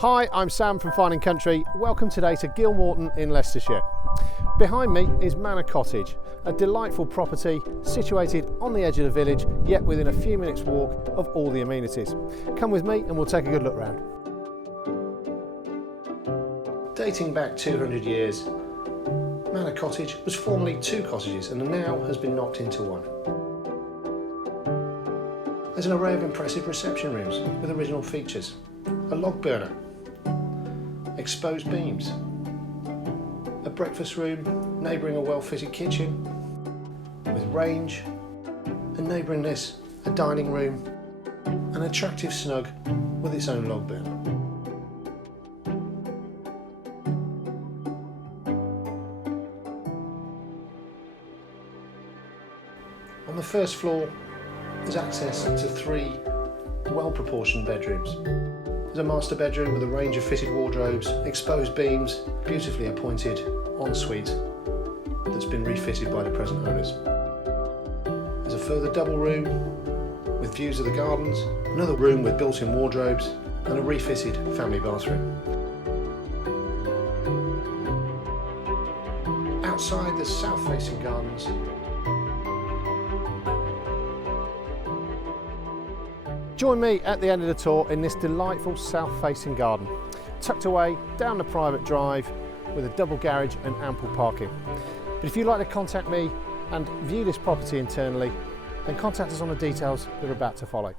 Hi, I'm Sam from Fine Country. Welcome today to Gilmorton in Leicestershire. Behind me is Manor Cottage, a delightful property situated on the edge of the village, yet within a few minutes walk of all the amenities. Come with me and we'll take a good look round. Dating back 200 years, Manor Cottage was formerly two cottages and now has been knocked into one. There's an array of impressive reception rooms with original features, a log burner, exposed beams, a breakfast room neighbouring a well-fitted kitchen with range, and neighbouring this a dining room, an attractive snug with its own log burner. On the first floor there's access to three well-proportioned bedrooms. There's a master bedroom with a range of fitted wardrobes, exposed beams, beautifully appointed ensuite that's been refitted by the present owners. There's a further double room with views of the gardens, another room with built-in wardrobes and a refitted family bathroom. Outside there's south-facing gardens. Join me at the end of the tour in this delightful south-facing garden, tucked away down the private drive with a double garage and ample parking. But if you'd like to contact me and view this property internally, then contact us on the details that are about to follow.